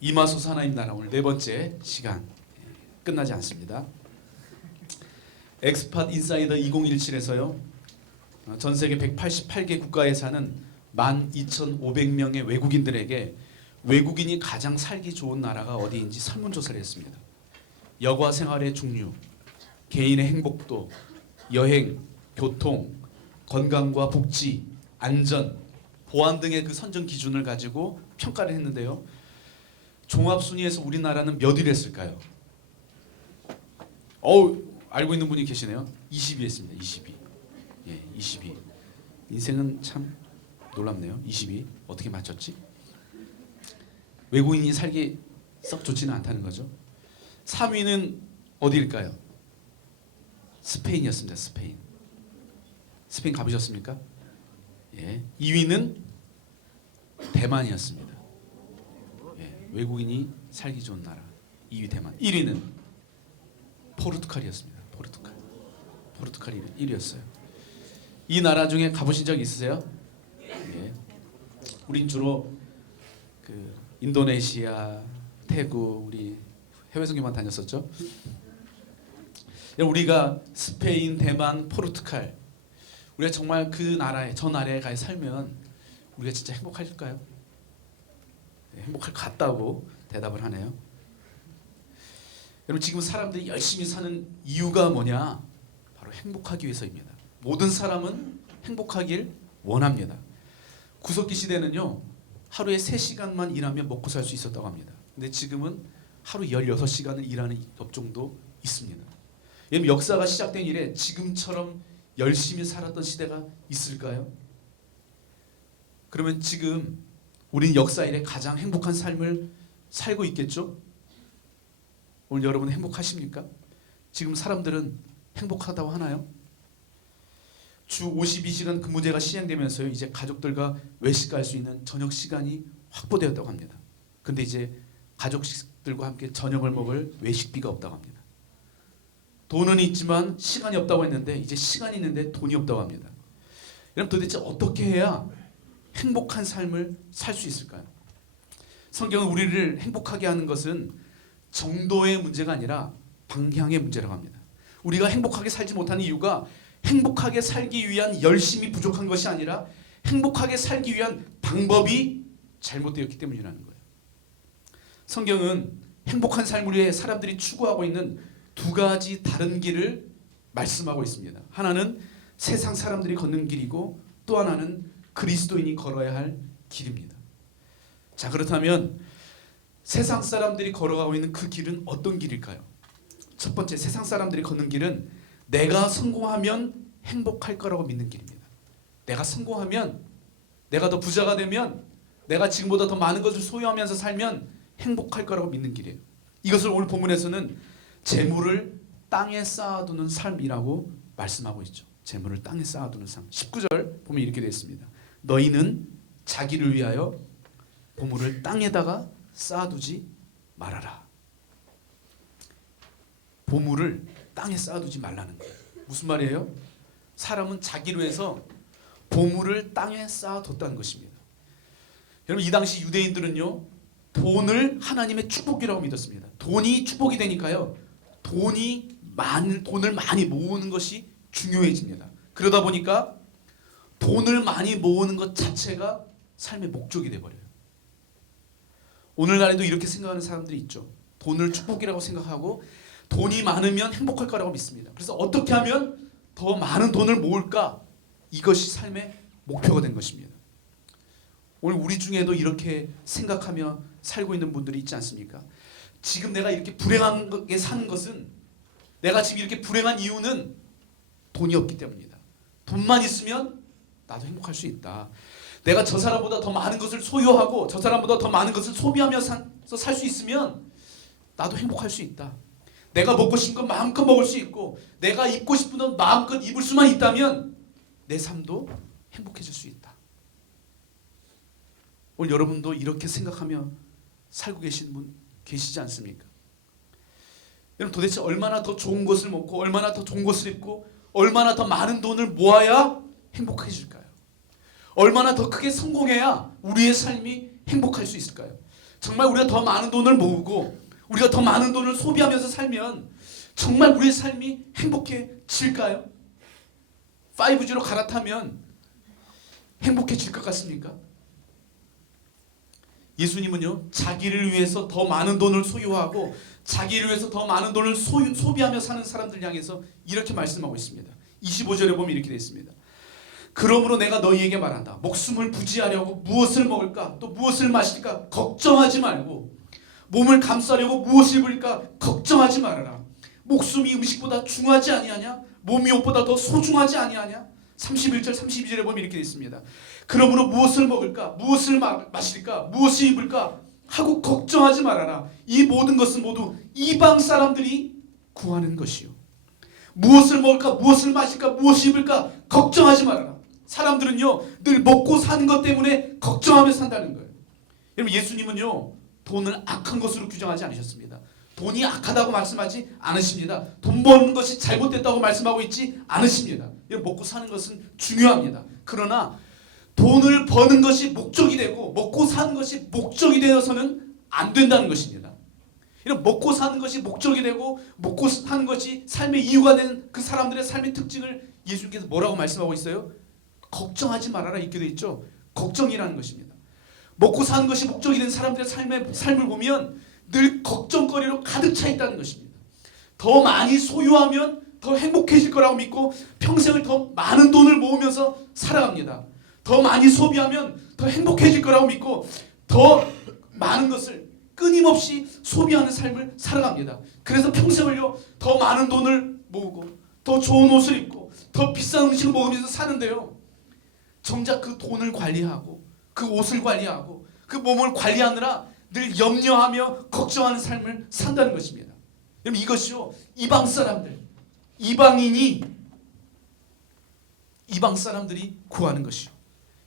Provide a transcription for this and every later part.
이마소서 하나님 나라 오늘 네 번째 시간 끝나지 않습니다. 엑스팟 인사이더 2017에서요 전 세계 188개 국가에 사는 12,500명의 외국인들에게 외국인이 가장 살기 좋은 나라가 어디인지 설문조사를 했습니다. 여가 생활의 종류, 개인의 행복도, 여행, 교통, 건강과 복지, 안전, 보안 등의 그 선정 기준을 가지고 평가를 했는데요. 종합 순위에서 우리나라는 몇 위를 했을까요? 알고 있는 분이 계시네요. 20위 했습니다. 20위. 20위. 인생은 참 놀랍네요. 20위. 어떻게 맞췄지? 외국인이 살기 썩 좋지는 않다는 거죠. 3위는 어디일까요? 스페인이었습니다. 스페인. 스페인 가보셨습니까? 2위는 대만이었습니다. 외국인이 살기 좋은 나라 2위 대만. 1위는 포르투갈이었습니다. 포르투갈이 1위였어요. 이 나라 중에 가보신 적 있으세요? 우린 주로 그 인도네시아, 태국 우리 해외 선교만 다녔었죠. 우리가 스페인, 대만, 포르투갈 우리가 정말 그 나라에 저 나라에 가 살면 우리가 진짜 행복할까요? 행복할 것 같다고 대답을 하네요. 여러분 지금 사람들이 열심히 사는 이유가 뭐냐? 바로 행복하기 위해서입니다. 모든 사람은 행복하길 원합니다. 구석기 시대는요 하루에 3시간만 일하면 먹고 살 수 있었다고 합니다. 근데 지금은 하루 16시간을 일하는 업종도 있습니다. 여러분 역사가 시작된 이래 지금처럼 열심히 살았던 시대가 있을까요? 그러면 지금 우린 역사 이래 가장 행복한 삶을 살고 있겠죠? 오늘 여러분 행복하십니까? 지금 사람들은 행복하다고 하나요? 주 52시간 근무제가 시행되면서요 이제 가족들과 외식할 수 있는 저녁 시간이 확보되었다고 합니다. 근데 이제 가족들과 함께 저녁을 먹을 외식비가 없다고 합니다. 돈은 있지만 시간이 없다고 했는데 이제 시간이 있는데 돈이 없다고 합니다. 여러분 도대체 어떻게 해야 행복한 삶을 살 수 있을까요? 성경은 우리를 행복하게 하는 것은 정도의 문제가 아니라 방향의 문제라고 합니다. 우리가 행복하게 살지 못하는 이유가 행복하게 살기 위한 열심이 부족한 것이 아니라 행복하게 살기 위한 방법이 잘못되었기 때문이라는 거예요. 성경은 행복한 삶을 위해 사람들이 추구하고 있는 두 가지 다른 길을 말씀하고 있습니다. 하나는 세상 사람들이 걷는 길이고 또 하나는 그리스도인이 걸어야 할 길입니다. 자, 그렇다면 세상 사람들이 걸어가고 있는 그 길은 어떤 길일까요? 첫 번째, 세상 사람들이 걷는 길은 내가 성공하면 행복할 거라고 믿는 길입니다. 내가 성공하면, 내가 더 부자가 되면, 내가 지금보다 더 많은 것을 소유하면서 살면 행복할 거라고 믿는 길이에요. 이것을 오늘 본문에서는 재물을 땅에 쌓아두는 삶이라고 말씀하고 있죠. 재물을 땅에 쌓아두는 삶. 19절 보면 이렇게 되어 있습니다. 너희는 자기를 위하여 보물을 땅에다가 쌓아두지 말아라. 보물을 땅에 쌓아두지 말라는 거예요. 무슨 말이에요? 사람은 자기를 위해서 보물을 땅에 쌓아뒀다는 것입니다. 여러분 이 당시 유대인들은요 돈을 하나님의 축복이라고 믿었습니다. 돈이 축복이 되니까요 돈을 많이 모으는 것이 중요해집니다. 그러다 보니까 돈을 많이 모으는 것 자체가 삶의 목적이 돼버려요. 오늘날에도 이렇게 생각하는 사람들이 있죠. 돈을 축복이라고 생각하고 돈이 많으면 행복할 거라고 믿습니다. 그래서 어떻게 하면 더 많은 돈을 모을까? 이것이 삶의 목표가 된 것입니다. 오늘 우리 중에도 이렇게 생각하며 살고 있는 분들이 있지 않습니까? 지금 내가 이렇게 불행하게 사는 것은 내가 지금 이렇게 불행한 이유는 돈이 없기 때문이다. 돈만 있으면 나도 행복할 수 있다. 내가 저 사람보다 더 많은 것을 소유하고 저 사람보다 더 많은 것을 소비하며 살 수 있으면 나도 행복할 수 있다. 내가 먹고 싶은 건 마음껏 먹을 수 있고 내가 입고 싶은 옷 마음껏 입을 수만 있다면 내 삶도 행복해질 수 있다. 오늘 여러분도 이렇게 생각하며 살고 계신 분 계시지 않습니까? 여러분 도대체 얼마나 더 좋은 것을 먹고 얼마나 더 좋은 것을 입고 얼마나 더 많은 돈을 모아야 행복해질까요? 얼마나 더 크게 성공해야 우리의 삶이 행복할 수 있을까요? 정말 우리가 더 많은 돈을 모으고 우리가 더 많은 돈을 소비하면서 살면 정말 우리의 삶이 행복해질까요? 5G로 갈아타면 행복해질 것 같습니까? 예수님은요, 자기를 위해서 더 많은 돈을 소유하고 자기를 위해서 더 많은 돈을 소비하며 사는 사람들 향해서 이렇게 말씀하고 있습니다. 25절에 보면 이렇게 되어 있습니다. 그러므로 내가 너희에게 말한다. 목숨을 부지하려고 무엇을 먹을까 또 무엇을 마실까 걱정하지 말고 몸을 감싸려고 무엇을 입을까 걱정하지 말아라. 목숨이 음식보다 중하지 아니하냐? 몸이 옷보다 더 소중하지 아니하냐? 31절 32절에 보면 이렇게 되어 있습니다. 그러므로 무엇을 먹을까 무엇을 마실까 무엇을 입을까 하고 걱정하지 말아라. 이 모든 것은 모두 이방 사람들이 구하는 것이요. 무엇을 먹을까 무엇을 마실까 무엇을 입을까 걱정하지 말아라. 사람들은요 늘 먹고 사는 것 때문에 걱정하며 산다는 거예요. 여러분, 예수님은요 돈을 악한 것으로 규정하지 않으셨습니다. 돈이 악하다고 말씀하지 않으십니다. 돈 버는 것이 잘못됐다고 말씀하고 있지 않으십니다. 여러분, 먹고 사는 것은 중요합니다. 그러나 돈을 버는 것이 목적이 되고 먹고 사는 것이 목적이 되어서는 안 된다는 것입니다. 이런 먹고 사는 것이 목적이 되고 먹고 사는 것이 삶의 이유가 되는 그 사람들의 삶의 특징을 예수님께서 뭐라고 말씀하고 있어요? 걱정하지 말아라 이렇게 되어 있죠. 걱정이라는 것입니다. 먹고 사는 것이 목적이 된 사람들의 삶을 보면 늘 걱정거리로 가득 차 있다는 것입니다. 더 많이 소유하면 더 행복해질 거라고 믿고 평생을 더 많은 돈을 모으면서 살아갑니다. 더 많이 소비하면 더 행복해질 거라고 믿고 더 많은 것을 끊임없이 소비하는 삶을 살아갑니다. 그래서 평생을요 더 많은 돈을 모으고 더 좋은 옷을 입고 더 비싼 음식을 먹으면서 사는데요, 정작 그 돈을 관리하고 그 옷을 관리하고 그 몸을 관리하느라 늘 염려하며 걱정하는 삶을 산다는 것입니다. 여러분, 이것이요 이방 사람들, 이방 사람들이 구하는 것이요,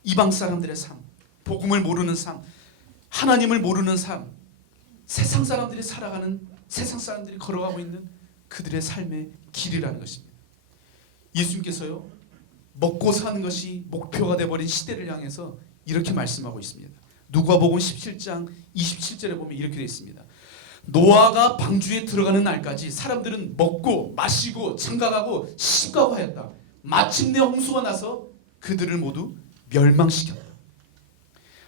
이방 사람들의 삶, 복음을 모르는 삶, 하나님을 모르는 삶, 세상 사람들이 살아가는, 세상 사람들이 걸어가고 있는 그들의 삶의 길이라는 것입니다. 예수님께서요 먹고 사는 것이 목표가 되어버린 시대를 향해서 이렇게 말씀하고 있습니다. 누가복음 17장 27절에 보면 이렇게 되어 있습니다. 노아가 방주에 들어가는 날까지 사람들은 먹고 마시고 장가가고 시집가고 하였다. 마침내 홍수가 나서 그들을 모두 멸망시켰다.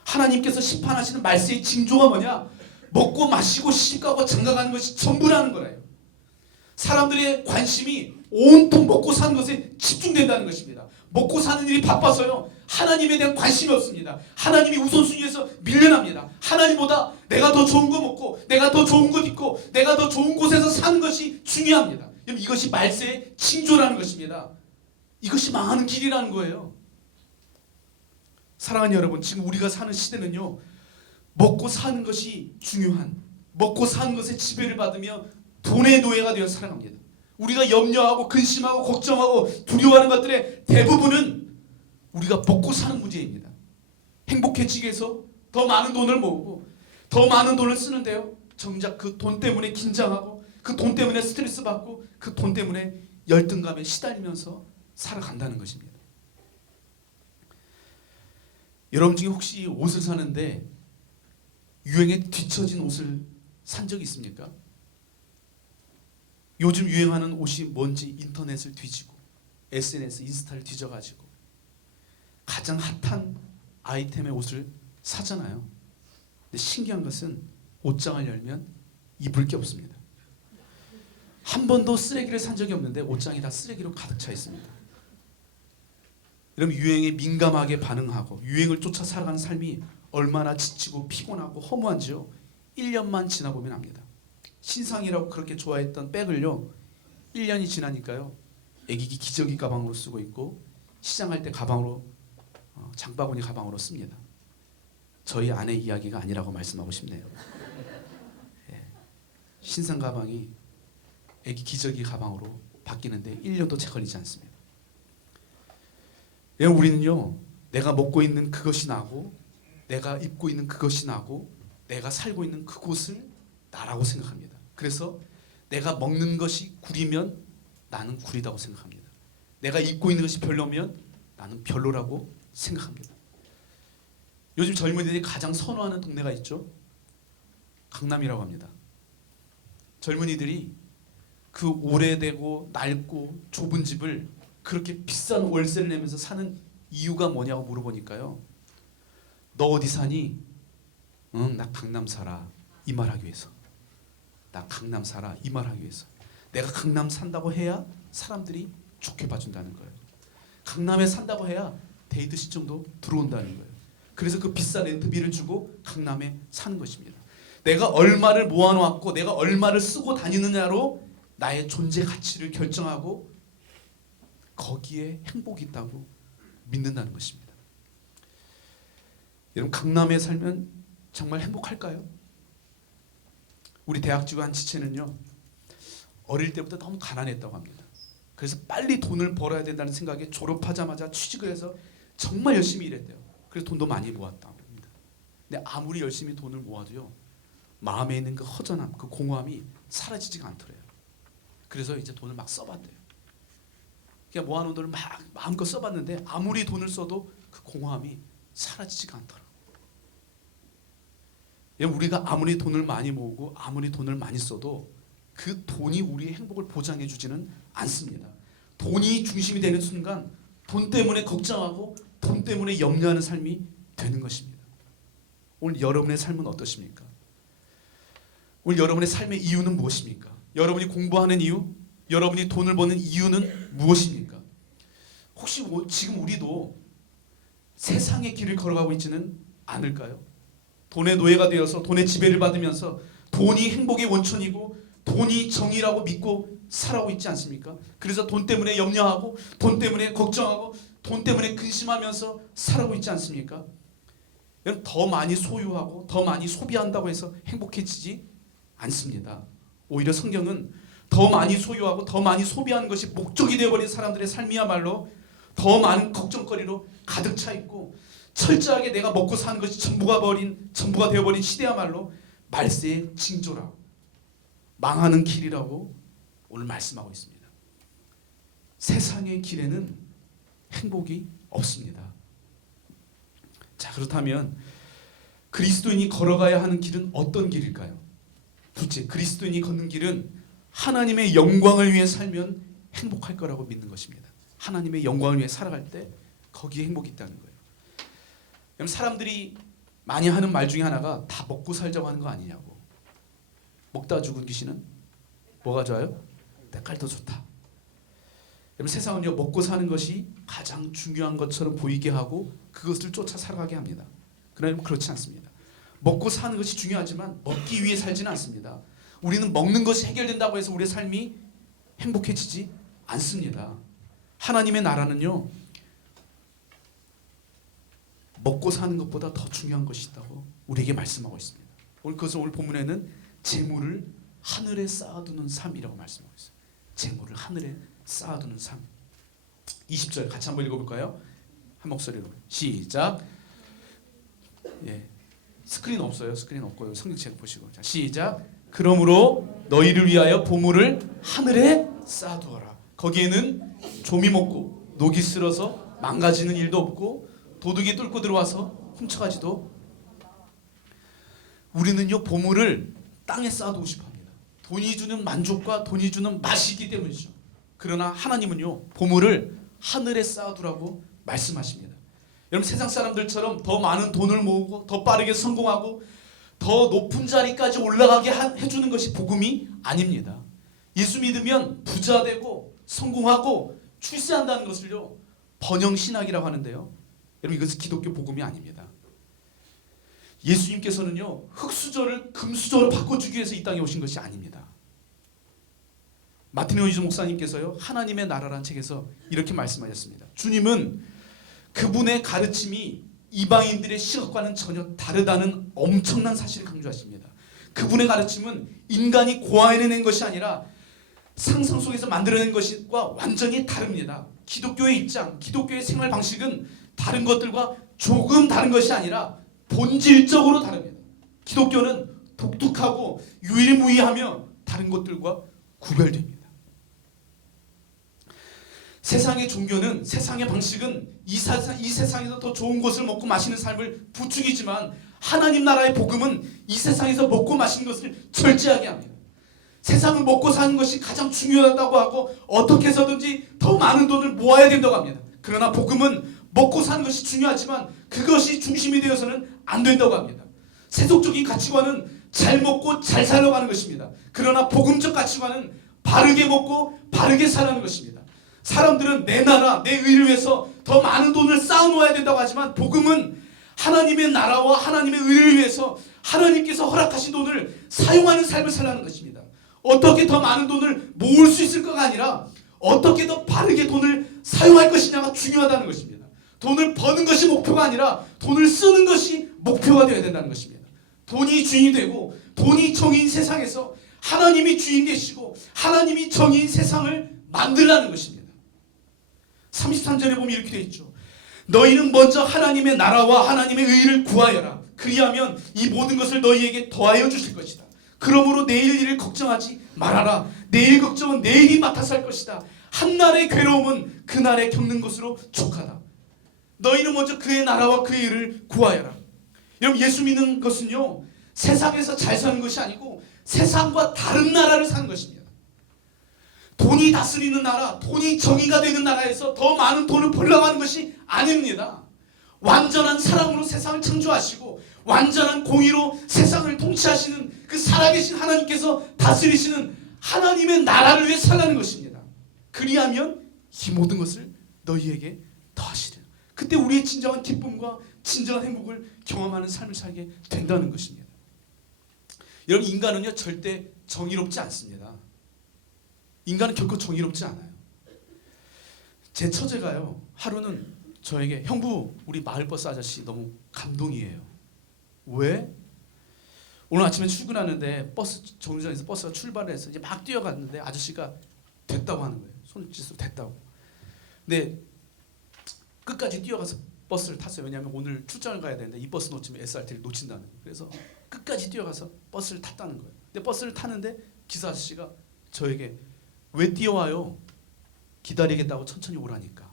하나님께서 심판하시는 말세의 징조가 뭐냐? 먹고 마시고 시집가고 장가가는 것이 전부라는 거예요. 사람들의 관심이 온통 먹고 사는 것에 집중된다는 것입니다. 먹고 사는 일이 바빠서요 하나님에 대한 관심이 없습니다. 하나님이 우선순위에서 밀려납니다. 하나님보다 내가 더 좋은 거 먹고 내가 더 좋은 것 입고 내가 더 좋은 곳에서 사는 것이 중요합니다. 이것이 말세의 징조라는 것입니다. 이것이 망하는 길이라는 거예요. 사랑하는 여러분, 지금 우리가 사는 시대는요 먹고 사는 것이 중요한, 먹고 사는 것에 지배를 받으며 돈의 노예가 되어 살아갑니다. 우리가 염려하고 근심하고 걱정하고 두려워하는 것들의 대부분은 우리가 먹고 사는 문제입니다. 행복해지기 위해서 더 많은 돈을 모으고 더 많은 돈을 쓰는데요, 정작 그 돈 때문에 긴장하고 그 돈 때문에 스트레스 받고 그 돈 때문에 열등감에 시달리면서 살아간다는 것입니다. 여러분 중에 혹시 옷을 사는데 유행에 뒤처진 옷을 산 적이 있습니까? 요즘 유행하는 옷이 뭔지 인터넷을 뒤지고 SNS, 인스타를 뒤져가지고 가장 핫한 아이템의 옷을 사잖아요. 근데 신기한 것은 옷장을 열면 입을 게 없습니다. 한 번도 쓰레기를 산 적이 없는데 옷장이 다 쓰레기로 가득 차 있습니다. 여러분, 유행에 민감하게 반응하고 유행을 쫓아 살아가는 삶이 얼마나 지치고 피곤하고 허무한지요 1년만 지나보면 압니다. 신상이라고 그렇게 좋아했던 백을요 1년이 지나니까요 애기 기저귀 가방으로 쓰고 있고 시장할 때 가방으로 장바구니 가방으로 씁니다. 저희 아내 이야기가 아니라고 말씀하고 싶네요. 예. 신상 가방이 애기 기저귀 가방으로 바뀌는데 1년도 채 걸리지 않습니다. 우리는요 내가 먹고 있는 그것이 나고 내가 입고 있는 그것이 나고 내가 살고 있는 그곳을 나라고 생각합니다. 그래서 내가 먹는 것이 구리면 나는 구리다고 생각합니다. 내가 입고 있는 것이 별로면 나는 별로라고 생각합니다. 요즘 젊은이들이 가장 선호하는 동네가 있죠. 강남이라고 합니다. 젊은이들이 그 오래되고 낡고 좁은 집을 그렇게 비싼 월세를 내면서 사는 이유가 뭐냐고 물어보니까요. 너 어디 사니? 응, 나 강남 살아. 이 말하기 위해서. 나 강남 살아. 이 말하기 위해서. 내가 강남 산다고 해야 사람들이 좋게 봐준다는 거예요. 강남에 산다고 해야 데이트 신청도 들어온다는 거예요. 그래서 그 비싼 렌트비를 주고 강남에 사는 것입니다. 내가 얼마를 모아놓았고 내가 얼마를 쓰고 다니느냐로 나의 존재 가치를 결정하고 거기에 행복이 있다고 믿는다는 것입니다. 여러분, 강남에 살면 정말 행복할까요? 우리 대학지구 한 지체는요, 어릴 때부터 너무 가난했다고 합니다. 그래서 빨리 돈을 벌어야 된다는 생각에 졸업하자마자 취직을 해서 정말 열심히 일했대요. 그래서 돈도 많이 모았다고 합니다. 근데 아무리 열심히 돈을 모아도요, 마음에 있는 그 허전함, 그 공허함이 사라지지가 않더래요. 그래서 이제 돈을 막 써봤대요. 그냥 모아놓은 돈을 막 마음껏 써봤는데 아무리 돈을 써도 그 공허함이 사라지지가 않더라고요. 우리가 아무리 돈을 많이 모으고 아무리 돈을 많이 써도 그 돈이 우리의 행복을 보장해 주지는 않습니다. 돈이 중심이 되는 순간 돈 때문에 걱정하고 돈 때문에 염려하는 삶이 되는 것입니다. 오늘 여러분의 삶은 어떠십니까? 오늘 여러분의 삶의 이유는 무엇입니까? 여러분이 공부하는 이유, 여러분이 돈을 버는 이유는 무엇입니까? 혹시 지금 우리도 세상의 길을 걸어가고 있지는 않을까요? 돈의 노예가 되어서 돈의 지배를 받으면서 돈이 행복의 원천이고 돈이 정의라고 믿고 살아오고 있지 않습니까? 그래서 돈 때문에 염려하고 돈 때문에 걱정하고 돈 때문에 근심하면서 살아오고 있지 않습니까? 여러분, 더 많이 소유하고 더 많이 소비한다고 해서 행복해지지 않습니다. 오히려 성경은 더 많이 소유하고 더 많이 소비하는 것이 목적이 되어버린 사람들의 삶이야말로 더 많은 걱정거리로 가득 차 있고 철저하게 내가 먹고 사는 것이 전부가 되어버린 시대야말로 말세의 징조라고, 망하는 길이라고 오늘 말씀하고 있습니다. 세상의 길에는 행복이 없습니다. 자, 그렇다면 그리스도인이 걸어가야 하는 길은 어떤 길일까요? 둘째, 그리스도인이 걷는 길은 하나님의 영광을 위해 살면 행복할 거라고 믿는 것입니다. 하나님의 영광을 위해 살아갈 때 거기에 행복이 있다는 거예요. 그럼 사람들이 많이 하는 말 중에 하나가 다 먹고 살자고 하는 거 아니냐고. 먹다 죽은 귀신은 뭐가 좋아요? 때깔 더 좋다. 여러분, 세상은요, 먹고 사는 것이 가장 중요한 것처럼 보이게 하고 그것을 쫓아 살아가게 합니다. 그러나 그렇지 않습니다. 먹고 사는 것이 중요하지만 먹기 위해 살지는 않습니다. 우리는 먹는 것이 해결된다고 해서 우리의 삶이 행복해지지 않습니다. 하나님의 나라는요, 먹고 사는 것보다 더 중요한 것이 있다고 우리에게 말씀하고 있습니다. 그것은 오늘 본문에는 재물을 하늘에 쌓아두는 삶이라고 말씀하고 있어요. 재물을 하늘에 쌓아두는 삶. 20절 같이 한번 읽어볼까요? 한 목소리로 시작. 예, 스크린 없어요. 스크린 없고요. 성경책 보시고. 자, 시작. 그러므로 너희를 위하여 보물을 하늘에 쌓아두어라. 거기에는 좀이 먹고 녹이 슬어서 망가지는 일도 없고 도둑이 뚫고 들어와서 훔쳐가지도. 우리는요, 보물을 땅에 쌓아두고 싶어합니다. 돈이 주는 만족과 돈이 주는 맛이 있기 때문이죠. 그러나 하나님은요, 보물을 하늘에 쌓아두라고 말씀하십니다. 여러분, 세상 사람들처럼 더 많은 돈을 모으고 더 빠르게 성공하고 더 높은 자리까지 올라가게 해주는 것이 복음이 아닙니다. 예수 믿으면 부자 되고 성공하고 출세한다는 것을요, 번영신학이라고 하는데요, 여러분, 이것은 기독교 복음이 아닙니다. 예수님께서는요, 흙수저를 금수저로 바꿔주기 위해서 이 땅에 오신 것이 아닙니다. 마틴 로이즈 목사님께서요, 하나님의 나라라는 책에서 이렇게 말씀하셨습니다. 주님은 그분의 가르침이 이방인들의 시각과는 전혀 다르다는 엄청난 사실을 강조하십니다. 그분의 가르침은 인간이 고안해낸 것이 아니라 상상 속에서 만들어낸 것과 완전히 다릅니다. 기독교의 입장, 기독교의 생활 방식은 다른 것들과 조금 다른 것이 아니라 본질적으로 다릅니다. 기독교는 독특하고 유일무이하며 다른 것들과 구별됩니다. 세상의 종교는, 세상의 방식은 이 세상에서 더 좋은 것을 먹고 마시는 삶을 부추기지만 하나님 나라의 복음은 이 세상에서 먹고 마시는 것을 절제하게 합니다. 세상을 먹고 사는 것이 가장 중요하다고 하고 어떻게 해서든지 더 많은 돈을 모아야 된다고 합니다. 그러나 복음은 먹고 사는 것이 중요하지만 그것이 중심이 되어서는 안 된다고 합니다. 세속적인 가치관은 잘 먹고 잘 살려고 하는 것입니다. 그러나 복음적 가치관은 바르게 먹고 바르게 살라는 것입니다. 사람들은 내 나라, 내 의를 위해서 더 많은 돈을 쌓아놓아야 된다고 하지만 복음은 하나님의 나라와 하나님의 의를 위해서 하나님께서 허락하신 돈을 사용하는 삶을 살라는 것입니다. 어떻게 더 많은 돈을 모을 수 있을까가 아니라 어떻게 더 바르게 돈을 사용할 것이냐가 중요하다는 것입니다. 돈을 버는 것이 목표가 아니라 돈을 쓰는 것이 목표가 되어야 된다는 것입니다. 돈이 주인이 되고 돈이 정의인 세상에서 하나님이 주인 되시고 하나님이 정의인 세상을 만들라는 것입니다. 33절에 보면 이렇게 되어 있죠. 너희는 먼저 하나님의 나라와 하나님의 의를 구하여라. 그리하면 이 모든 것을 너희에게 더하여 주실 것이다. 그러므로 내일 일을 걱정하지 말아라. 내일 걱정은 내일이 맡아서 할 것이다. 한날의 괴로움은 그날에 겪는 것으로 족하다. 너희는 먼저 그의 나라와 그의 의를 구하여라. 여러분, 예수 믿는 것은요, 세상에서 잘 사는 것이 아니고 세상과 다른 나라를 사는 것입니다. 돈이 다스리는 나라, 돈이 정의가 되는 나라에서 더 많은 돈을 벌려고 하는 것이 아닙니다. 완전한 사랑으로 세상을 창조하시고 완전한 공의로 세상을 통치하시는 그 살아계신 하나님께서 다스리시는 하나님의 나라를 위해 살라는 것입니다. 그리하면 이 모든 것을 너희에게 더하시리라. 그때 우리의 진정한 기쁨과 진정한 행복을 경험하는 삶을 살게 된다는 것입니다. 여러분, 인간은요 절대 정의롭지 않습니다. 인간은 결코 정의롭지 않아요. 제 처제가요 하루는 저에게, 형부, 우리 마을버스 아저씨 너무 감동이에요. 왜? 오늘 아침에 출근하는데 버스 정류장에서 버스가 출발해서 이제 막 뛰어갔는데 아저씨가 됐다고 하는 거예요. 손짓으로 됐다고. 근데 끝까지 뛰어가서 버스를 탔어요. 왜냐하면 오늘 출장을 가야 되는데 이 버스 놓치면 SRT를 놓친다는 거예요. 그래서 끝까지 뛰어가서 버스를 탔다는 거예요. 근데 버스를 타는데 기사 아저씨가 저에게 왜 뛰어와요? 기다리겠다고 천천히 오라니까.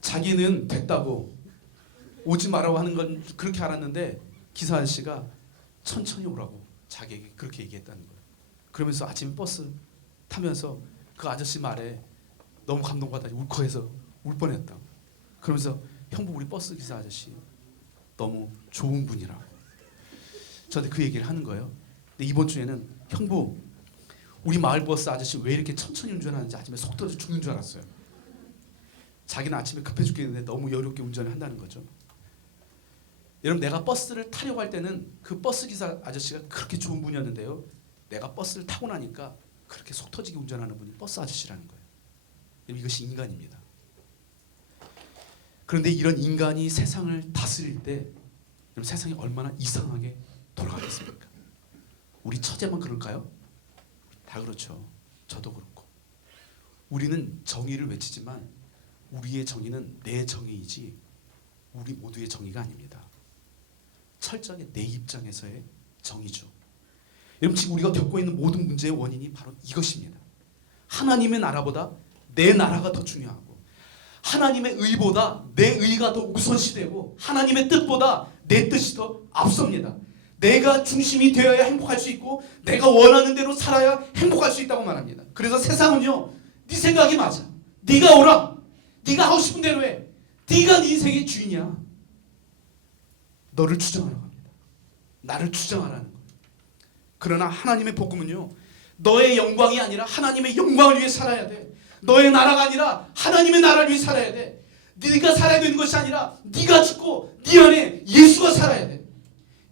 자기는 됐다고 오지 말라고 하는 건 그렇게 알았는데 기사 아저씨가 천천히 오라고 자기에게 그렇게 얘기했다는 거예요. 그러면서 아침에 버스 타면서 그 아저씨 말에 너무 감동받아 울컥해서 울 뻔했다. 그러면서 형부, 우리 버스 기사 아저씨 너무 좋은 분이라고 저한테 그 얘기를 하는 거예요. 근데 이번 주에는 형부, 우리 마을 버스 아저씨 왜 이렇게 천천히 운전하는지 아침에 속 터져 죽는 줄 알았어요. 자기는 아침에 급해 죽겠는데 너무 여유롭게 운전을 한다는 거죠. 여러분, 내가 버스를 타려고 할 때는 그 버스 기사 아저씨가 그렇게 좋은 분이었는데요, 내가 버스를 타고 나니까 그렇게 속 터지게 운전하는 분이 버스 아저씨라는 거예요. 이것이 인간입니다. 그런데 이런 인간이 세상을 다스릴 때 세상이 얼마나 이상하게 돌아가겠습니까? 우리 처제만 그럴까요? 다 그렇죠. 저도 그렇고. 우리는 정의를 외치지만 우리의 정의는 내 정의이지 우리 모두의 정의가 아닙니다. 철저하게 내 입장에서의 정의죠. 여러분, 지금 우리가 겪고 있는 모든 문제의 원인이 바로 이것입니다. 하나님의 나라보다 내 나라가 더 중요하고 하나님의 의보다 내 의가 더 우선시되고 하나님의 뜻보다 내 뜻이 더 앞섭니다. 내가 중심이 되어야 행복할 수 있고 내가 원하는 대로 살아야 행복할 수 있다고 말합니다. 그래서 세상은요, 네 생각이 맞아, 네가 오라, 네가 하고 싶은 대로 해, 네가 네 인생의 주인이야, 너를 주장하라고 합니다. 나를 주장하라는 거예요. 그러나 하나님의 복음은요, 너의 영광이 아니라 하나님의 영광을 위해 살아야 돼. 너의 나라가 아니라 하나님의 나라를 위해 살아야 돼. 네가 살아야 되는 것이 아니라 네가 죽고 네 안에 예수가 살아야 돼.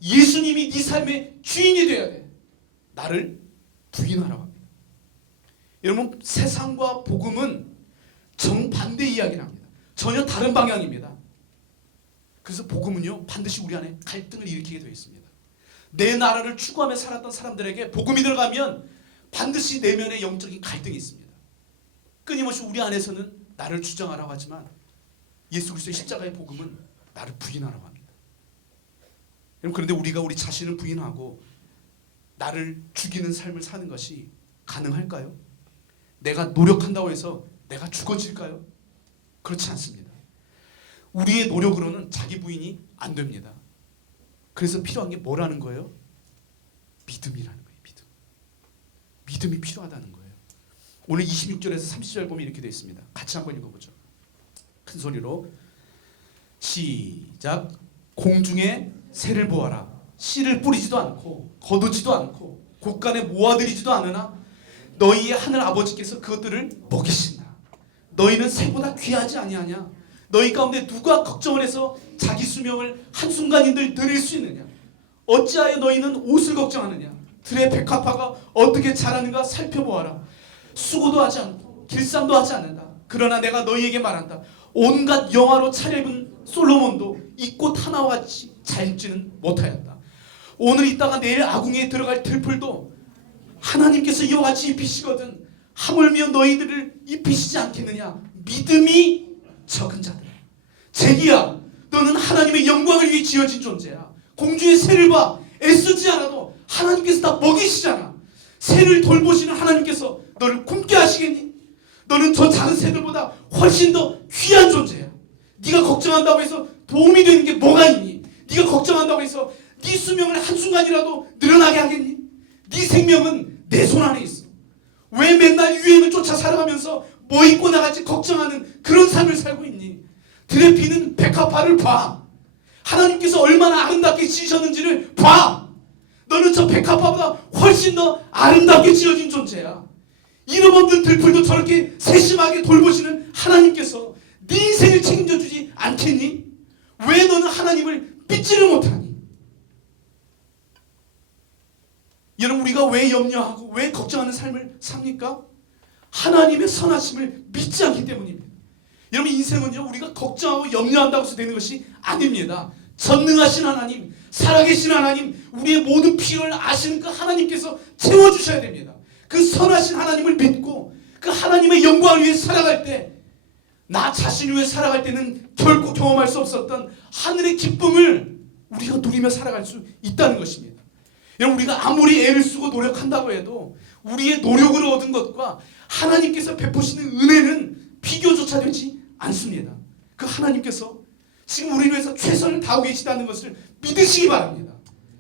예수님이 네 삶의 주인이 되어야 돼. 나를 부인하라고 합니다. 여러분, 세상과 복음은 정반대 이야기를 합니다. 전혀 다른 방향입니다. 그래서 복음은요, 반드시 우리 안에 갈등을 일으키게 되어 있습니다. 내 나라를 추구하며 살았던 사람들에게 복음이 들어가면 반드시 내면에 영적인 갈등이 있습니다. 끊임없이 우리 안에서는 나를 주장하라고 하지만 예수 그리스도의 십자가의 복음은 나를 부인하라고 합니다. 여러분, 그런데 우리가 우리 자신을 부인하고 나를 죽이는 삶을 사는 것이 가능할까요? 내가 노력한다고 해서 내가 죽어질까요? 그렇지 않습니다. 우리의 노력으로는 자기 부인이 안 됩니다. 그래서 필요한 게 뭐라는 거예요? 믿음이라는 거예요. 믿음. 믿음이 필요하다는 거예요. 오늘 26절에서 30절 보면 이렇게 되어 있습니다. 같이 한번 읽어보죠. 큰 소리로 시작. 공중에 새를 보아라. 씨를 뿌리지도 않고 거두지도 않고 곳간에 모아들이지도 않으나 너희의 하늘 아버지께서 그것들을 먹이신다. 너희는 새보다 귀하지 아니하냐? 너희 가운데 누가 걱정을 해서 자기 수명을 한순간인들 늘릴 수 있느냐? 어찌하여 너희는 옷을 걱정하느냐? 들의 백합화가 어떻게 자라는가 살펴보아라. 수고도 하지 않고 길쌈도 하지 않는다. 그러나 내가 너희에게 말한다. 온갖 영화로 차려입은 솔로몬도 이 꽃 하나와 같이 잘 입지는 못하였다. 오늘 있다가 내일 아궁이에 들어갈 들풀도 하나님께서 이와 같이 입히시거든 하물며 너희들을 입히시지 않겠느냐? 믿음이 적은 자들. 제기야, 너는 하나님의 영광을 위해 지어진 존재야. 공주의 새를 봐. 애쓰지 않아도 하나님께서 다 먹이시잖아. 새를 돌보시는 하나님께서 너를 굶게 하시겠니? 너는 저 작은 새들보다 훨씬 더 귀한 존재야. 네가 걱정한다고 해서 도움이 되는 게 뭐가 있니? 네가 걱정한다고 해서 네 수명을 한순간이라도 늘어나게 하겠니? 네 생명은 내 손 안에 있어. 왜 맨날 유행을 쫓아 살아가면서 뭐 입고 나갈지 걱정하는 그런 삶을 살고 있니? 들에 피는 백합화를 봐. 하나님께서 얼마나 아름답게 지으셨는지를 봐. 너는 저 백합화보다 훨씬 더 아름답게 지어진 존재야. 이름 없는 들풀도 저렇게 세심하게 돌보시는 하나님께서 네 인생을 책임져 주지 않겠니? 왜 너는 하나님을 믿지를 못하니? 여러분, 우리가 왜 염려하고 왜 걱정하는 삶을 삽니까? 하나님의 선하심을 믿지 않기 때문입니다. 여러분, 인생은요, 우리가 걱정하고 염려한다고 해서 되는 것이 아닙니다. 전능하신 하나님, 살아계신 하나님, 우리의 모든 필요를 아시는 그 하나님께서 채워주셔야 됩니다. 그 선하신 하나님을 믿고 그 하나님의 영광을 위해 살아갈 때, 나 자신을 위해 살아갈 때는 결코 경험할 수 없었던 하늘의 기쁨을 우리가 누리며 살아갈 수 있다는 것입니다. 여러분, 우리가 아무리 애를 쓰고 노력한다고 해도 우리의 노력으로 얻은 것과 하나님께서 베푸시는 은혜는 비교조차 되지 않습니다. 그 하나님께서 지금 우리를 위해서 최선을 다하고 계시다는 것을 믿으시기 바랍니다.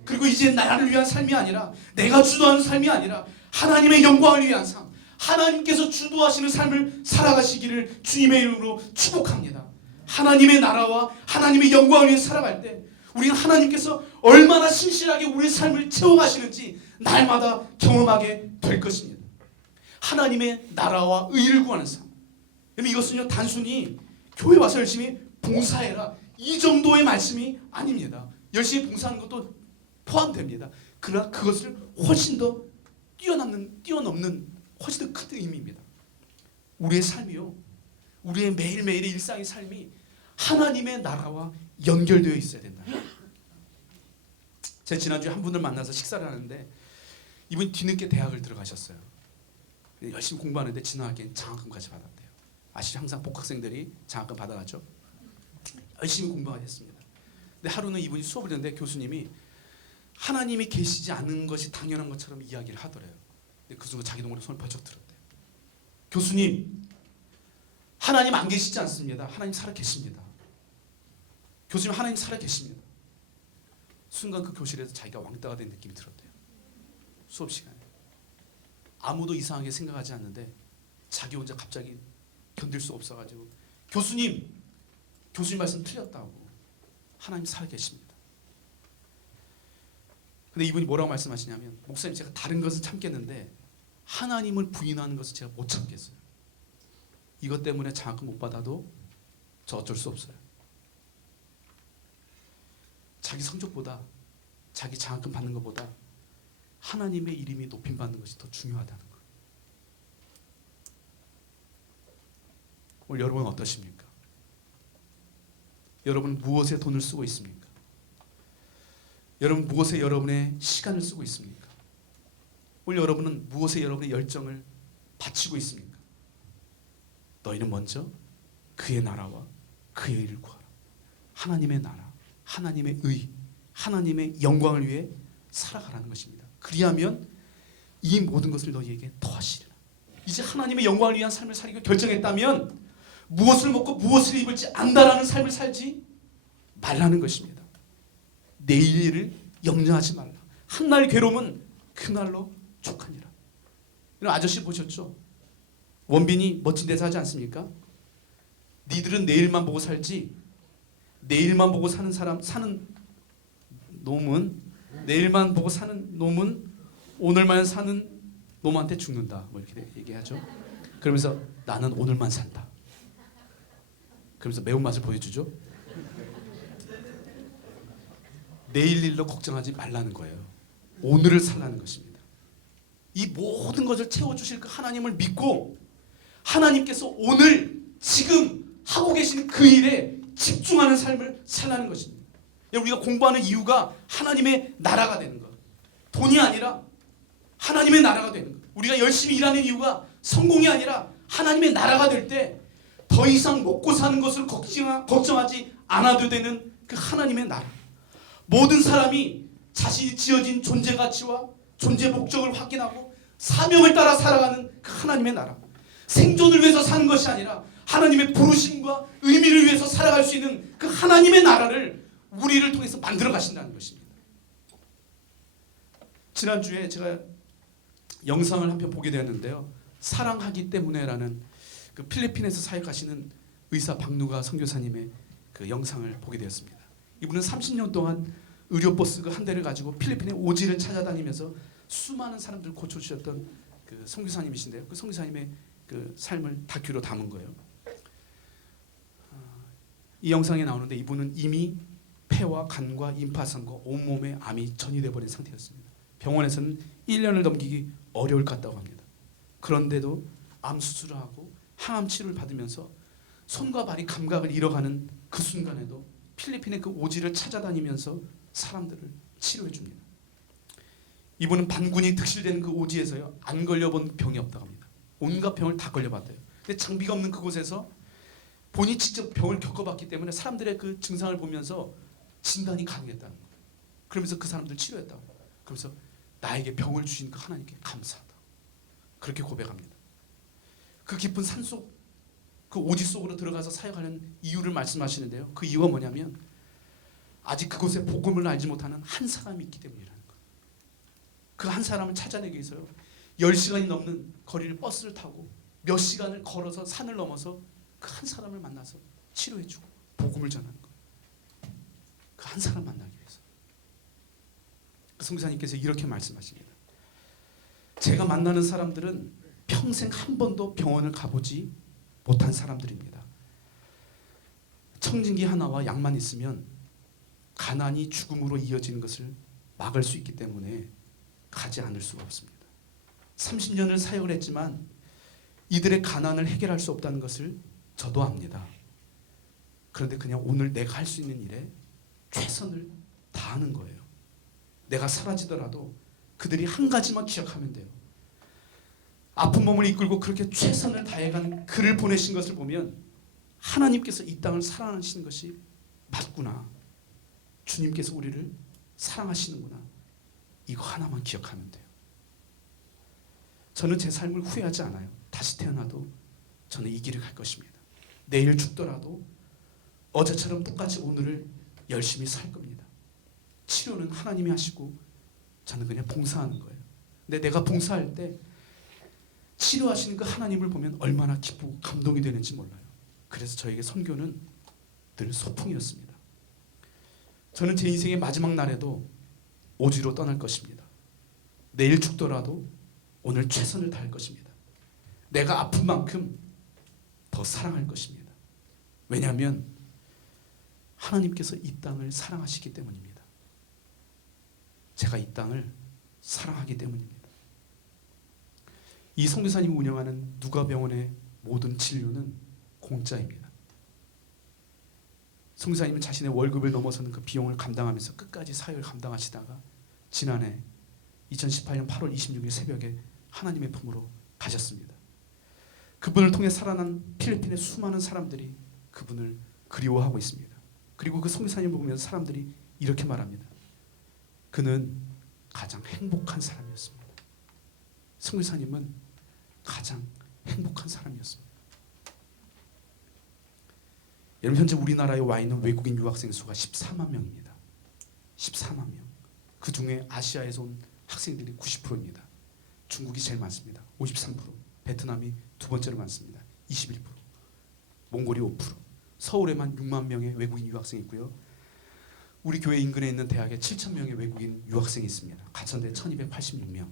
그리고 이제 나를 위한 삶이 아니라, 내가 주도하는 삶이 아니라 하나님의 영광을 위한 삶, 하나님께서 주도하시는 삶을 살아가시기를 주님의 이름으로 축복합니다. 하나님의 나라와 하나님의 영광을 위해 살아갈 때 우리는 하나님께서 얼마나 신실하게 우리의 삶을 채워가시는지 날마다 경험하게 될 것입니다. 하나님의 나라와 의를 구하는 삶. 이것은요, 단순히 교회 와서 열심히 봉사해라 이 정도의 말씀이 아닙니다. 열심히 봉사하는 것도 포함됩니다. 그러나 그것을 훨씬 더 뛰어넘는 훨씬 더 큰 의미입니다. 우리의 삶이요, 우리의 매일매일의 일상의 삶이 하나님의 나라와 연결되어 있어야 된다. 제가 지난주에 한 분을 만나서 식사를 하는데 이분이 뒤늦게 대학을 들어가셨어요. 열심히 공부하는데 진학학기엔 장학금까지 받았대요. 아시죠? 항상 복학생들이 장학금 받아가죠. 열심히 공부하셨습니다. 근데 하루는 이분이 수업을 듣는데 교수님이 하나님이 계시지 않은 것이 당연한 것처럼 이야기를 하더래요. 근데 그 순간 자기 동물에 손을 벌쩍 들었대요. 교수님, 하나님 안 계시지 않습니다. 하나님 살아 계십니다. 교수님, 하나님 살아 계십니다. 순간 그 교실에서 자기가 왕따가 된 느낌이 들었대요. 수업 시간에 아무도 이상하게 생각하지 않는데 자기 혼자 갑자기 견딜 수 없어가지고, 교수님 말씀 틀렸다고. 하나님 살아 계십니다. 근데 이분이 뭐라고 말씀하시냐면, 목사님, 제가 다른 것은 참겠는데 하나님을 부인하는 것을 제가 못 참겠어요. 이것 때문에 장학금 못 받아도 저 어쩔 수 없어요. 자기 성적보다, 자기 장학금 받는 것보다 하나님의 이름이 높임받는 것이 더 중요하다는 거예요. 오늘 여러분은 어떠십니까? 여러분 무엇에 돈을 쓰고 있습니까? 여러분 무엇에 여러분의 시간을 쓰고 있습니까? 오늘 여러분은 무엇에 여러분의 열정을 바치고 있습니까? 너희는 먼저 그의 나라와 그의 의를 구하라. 하나님의 나라, 하나님의 의, 하나님의 영광을 위해 살아가라는 것입니다. 그리하면 이 모든 것을 너희에게 더하시리라. 이제 하나님의 영광을 위한 삶을 살기로 결정했다면 무엇을 먹고 무엇을 입을지 안다라는 삶을 살지 말라는 것입니다. 내일 일을 염려하지 말라. 한날 괴로움은 그날로 족하니라. 이런 아저씨 보셨죠? 원빈이 멋진 대사 하지 않습니까? 니들은 내일만 보고 살지, 내일만 보고 사는 놈은, 내일만 보고 사는 놈은 오늘만 사는 놈한테 죽는다. 뭐 이렇게 얘기하죠. 그러면서 나는 오늘만 산다. 그러면서 매운맛을 보여주죠. 내일 일로 걱정하지 말라는 거예요. 오늘을 살라는 것입니다. 이 모든 것을 채워주실 그 하나님을 믿고 하나님께서 오늘 지금 하고 계신 그 일에 집중하는 삶을 살라는 것입니다. 우리가 공부하는 이유가 하나님의 나라가 되는 것, 돈이 아니라 하나님의 나라가 되는 것. 우리가 열심히 일하는 이유가 성공이 아니라 하나님의 나라가 될 때 더 이상 먹고 사는 것을 걱정하지 않아도 되는 그 하나님의 나라. 모든 사람이 자신이 지어진 존재 가치와 존재 목적을 확인하고 사명을 따라 살아가는 그 하나님의 나라. 생존을 위해서 사는 것이 아니라 하나님의 부르심과 의미를 위해서 살아갈 수 있는 그 하나님의 나라를 우리를 통해서 만들어 가신다는 것입니다. 지난주에 제가 영상을 한 편 보게 되었는데요. 사랑하기 때문에라는 그 필리핀에서 사역하시는 의사 박누가 선교사님의 그 영상을 보게 되었습니다. 이분은 30년 동안 의료버스 그 한 대를 가지고 필리핀의 오지를 찾아다니면서 수많은 사람들을 고쳐주셨던 그 선교사님이신데요. 그 선교사님의 그 삶을 다큐로 담은 거예요. 이 영상에 나오는데 이분은 이미 폐와 간과 임파선과 온몸에 암이 전이돼 버린 상태였습니다. 병원에서는 1년을 넘기기 어려울 것 같다고 합니다. 그런데도 암 수술을 하고 항암 치료를 받으면서 손과 발이 감각을 잃어가는 그 순간에도 필리핀의 그 오지를 찾아다니면서 사람들을 치료해 줍니다. 이분은 반군이 득실되는 그 오지에서요, 안 걸려본 병이 없다고 합니다. 온갖 병을 다 걸려봤대요. 근데 장비가 없는 그곳에서 본인이 직접 병을 겪어봤기 때문에 사람들의 그 증상을 보면서 진단이 가능했다는 거예요. 그러면서 그 사람들 치료했다고. 그러면서 나에게 병을 주신 그 하나님께 감사하다. 그렇게 고백합니다. 그 깊은 산속 그 오지 속으로 들어가서 사역하는 이유를 말씀하시는데요. 그 이유가 뭐냐면 아직 그곳에 복음을 알지 못하는 한 사람이 있기 때문이라는 거예요. 그 한 사람을 찾아내기 위해서요, 10시간이 넘는 거리를 버스를 타고 몇 시간을 걸어서 산을 넘어서 그 한 사람을 만나서 치료해주고 복음을 전하는 거예요. 그 한 사람 만나기 위해서. 그 선교사님께서 이렇게 말씀하십니다. 제가 만나는 사람들은 평생 한 번도 병원을 가보지 못한 사람들입니다. 청진기 하나와 약만 있으면 가난이 죽음으로 이어지는 것을 막을 수 있기 때문에 가지 않을 수가 없습니다. 30년을 사역을 했지만 이들의 가난을 해결할 수 없다는 것을 저도 압니다. 그런데 그냥 오늘 내가 할 수 있는 일에 최선을 다하는 거예요. 내가 사라지더라도 그들이 한 가지만 기억하면 돼요. 아픈 몸을 이끌고 그렇게 최선을 다해가는 그를 보내신 것을 보면 하나님께서 이 땅을 사랑하시는 것이 맞구나. 주님께서 우리를 사랑하시는구나. 이거 하나만 기억하면 돼요. 저는 제 삶을 후회하지 않아요. 다시 태어나도 저는 이 길을 갈 것입니다. 내일 죽더라도 어제처럼 똑같이 오늘을 열심히 살 겁니다. 치료는 하나님이 하시고 저는 그냥 봉사하는 거예요. 근데 내가 봉사할 때 치료하시는 그 하나님을 보면 얼마나 기쁘고 감동이 되는지 몰라요. 그래서 저에게 선교는 늘 소풍이었습니다. 저는 제 인생의 마지막 날에도 오지로 떠날 것입니다. 내일 죽더라도 오늘 최선을 다할 것입니다. 내가 아픈 만큼 더 사랑할 것입니다. 왜냐하면 하나님께서 이 땅을 사랑하시기 때문입니다. 제가 이 땅을 사랑하기 때문입니다. 이 선교사님이 운영하는 누가병원의 모든 진료는 공짜입니다. 선교사님은 자신의 월급을 넘어서는 그 비용을 감당하면서 끝까지 사역을 감당하시다가 지난해 2018년 8월 26일 새벽에 하나님의 품으로 가셨습니다. 그분을 통해 살아난 필리핀의 수많은 사람들이 그분을 그리워하고 있습니다. 그리고 그 선교사님을 보면서 사람들이 이렇게 말합니다. 그는 가장 행복한 사람이었습니다. 선교사님은 가장 행복한 사람이었습니다. 여러분, 현재 우리나라에 와 있는 외국인 유학생 수가 14만 명입니다. 14만 명. 그 중에 아시아에서 온 학생들이 90%입니다. 중국이 제일 많습니다. 53%. 베트남이 두 번째로 많습니다. 21%. 몽골이 5%. 서울에만 6만 명의 외국인 유학생이 있고요. 우리 교회 인근에 있는 대학에 7천 명의 외국인 유학생이 있습니다. 가천대에 1286명,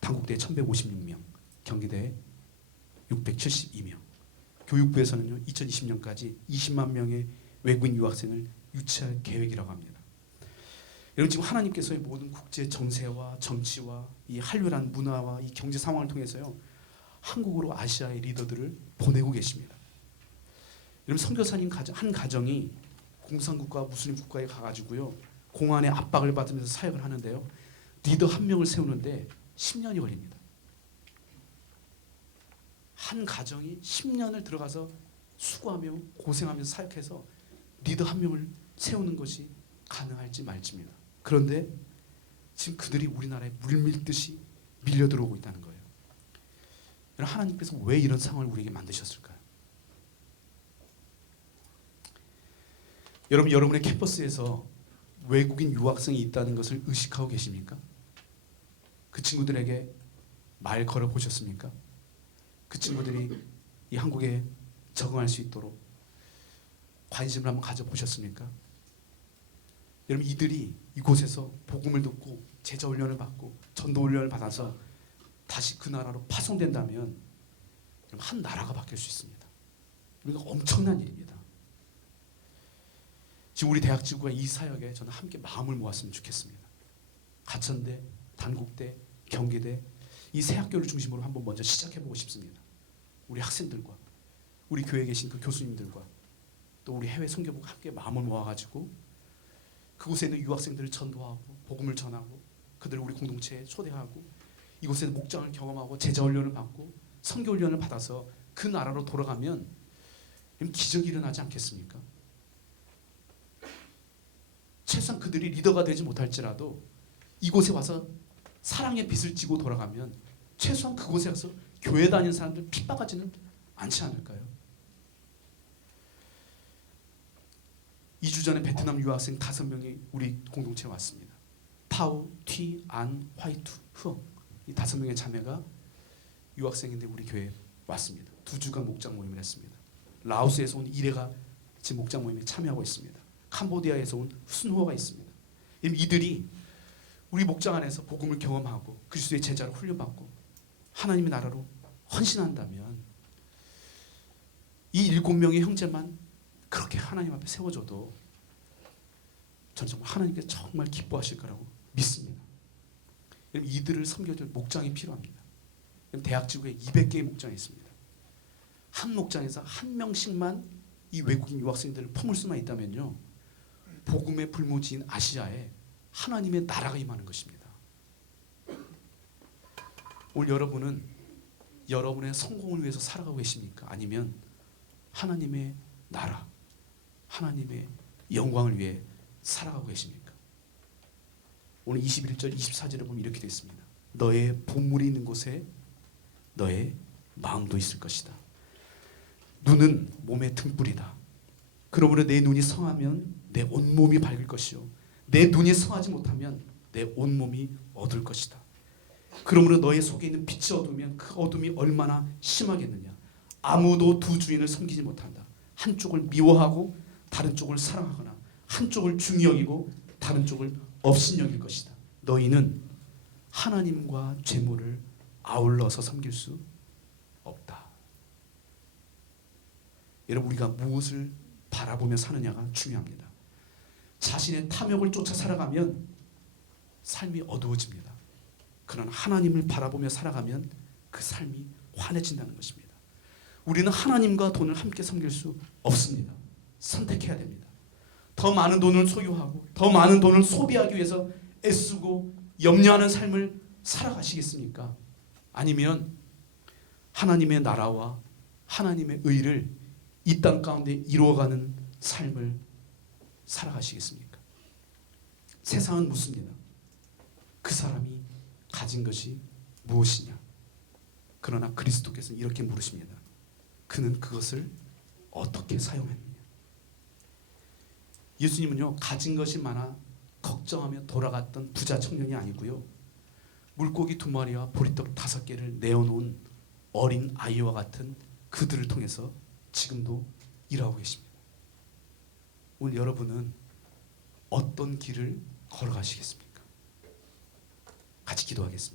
단국대에 1156명, 경기대에 672명. 교육부에서는요 2020년까지 20만 명의 외국인 유학생을 유치할 계획이라고 합니다. 여러분 지금 하나님께서의 모든 국제 정세와 정치와 이 한류란 문화와 이 경제 상황을 통해서요 한국으로 아시아의 리더들을 보내고 계십니다. 여러분 선교사님 한 가정이 공산국가 무슬림 국가에 가가지고요 공안의 압박을 받으면서 사역을 하는데요 리더 한 명을 세우는데 10년이 걸립니다. 한 가정이 10년을 들어가서 수고하며 고생하면서 사역해서 리더 한 명을 세우는 것이 가능할지 말지입니다. 그런데 지금 그들이 우리나라에 물밀듯이 밀려 들어오고 있다는 거예요. 여러분 하나님께서 왜 이런 상황을 우리에게 만드셨을까요? 여러분 여러분의 캠퍼스에서 외국인 유학생이 있다는 것을 의식하고 계십니까? 그 친구들에게 말 걸어 보셨습니까? 그 친구들이 이 한국에 적응할 수 있도록 관심을 한번 가져보셨습니까? 여러분 이들이 이곳에서 복음을 듣고 제자 훈련을 받고 전도 훈련을 받아서 다시 그 나라로 파송된다면 한 나라가 바뀔 수 있습니다. 이거 엄청난 일입니다. 지금 우리 대학 지구가 이 사역에 저는 함께 마음을 모았으면 좋겠습니다. 가천대, 단국대, 경기대 이 세 학교를 중심으로 한번 먼저 시작해보고 싶습니다. 우리 학생들과 우리 교회에 계신 그 교수님들과 또 우리 해외 선교부가 함께 마음을 모아가지고 그곳에 있는 유학생들을 전도하고 복음을 전하고 그들을 우리 공동체에 초대하고 이곳에서 목장을 경험하고 제자 훈련을 받고 선교 훈련을 받아서 그 나라로 돌아가면 기적이 일어나지 않겠습니까? 최소한 그들이 리더가 되지 못할지라도 이곳에 와서 사랑의 빛을 띠고 돌아가면 최소한 그곳에 가서 교회 다니는 사람들 핍박하지는 않지 않을까요? 2주 전에 베트남 유학생 5명이 우리 공동체에 왔습니다. 파우, 튀, 안, 화이투, 흐엉 이 5명의 자매가 유학생인데 우리 교회에 왔습니다. 2주간 목장 모임을 했습니다. 라오스에서 온 이레가 지금 목장 모임에 참여하고 있습니다. 캄보디아에서 온 순호가 있습니다. 이들이 우리 목장 안에서 복음을 경험하고 그리스도의 제자로 훈련받고 하나님의 나라로 헌신한다면 이 7명의 형제만 그렇게 하나님 앞에 세워줘도 저는 정말 하나님께서 정말 기뻐하실 거라고 믿습니다. 이들을 섬겨줄 목장이 필요합니다. 대학 지구에 200개의 목장이 있습니다. 한 목장에서 한 명씩만 이 외국인 유학생들을 품을 수만 있다면요 복음의 불모지인 아시아에 하나님의 나라가 임하는 것입니다. 오늘 여러분은 여러분의 성공을 위해서 살아가고 계십니까? 아니면 하나님의 나라, 하나님의 영광을 위해 살아가고 계십니까? 오늘 21절, 24절에 보면 이렇게 되어 있습니다. 너의 보물이 있는 곳에 너의 마음도 있을 것이다. 눈은 몸의 등불이다. 그러므로 내 눈이 성하면 내 온몸이 밝을 것이요 내 눈이 성하지 못하면 내 온몸이 어두울 것이다. 그러므로 너의 속에 있는 빛이 어두우면 그 어둠이 얼마나 심하겠느냐. 아무도 두 주인을 섬기지 못한다. 한쪽을 미워하고 다른 쪽을 사랑하거나 한쪽을 중히 여기고 다른 쪽을 업신여길 것이다. 너희는 하나님과 재물을 아울러서 섬길 수 없다. 여러분 우리가 무엇을 바라보며 사느냐가 중요합니다. 자신의 탐욕을 쫓아 살아가면 삶이 어두워집니다. 그러나 하나님을 바라보며 살아가면 그 삶이 환해진다는 것입니다. 우리는 하나님과 돈을 함께 섬길 수 없습니다. 선택해야 됩니다. 더 많은 돈을 소유하고 더 많은 돈을 소비하기 위해서 애쓰고 염려하는 삶을 살아가시겠습니까? 아니면 하나님의 나라와 하나님의 의를 이 땅 가운데 이루어가는 삶을 살아가시겠습니까? 세상은 묻습니다. 그 사람이 가진 것이 무엇이냐? 그러나 그리스도께서는 이렇게 물으십니다. 그는 그것을 어떻게 사용했느냐? 예수님은요 가진 것이 많아 걱정하며 돌아갔던 부자 청년이 아니고요. 물고기 2마리와 보리떡 5개를 내어놓은 어린 아이와 같은 그들을 통해서 지금도 일하고 계십니다. 오늘 여러분은 어떤 길을 걸어가시겠습니까? 같이 기도하겠습니다.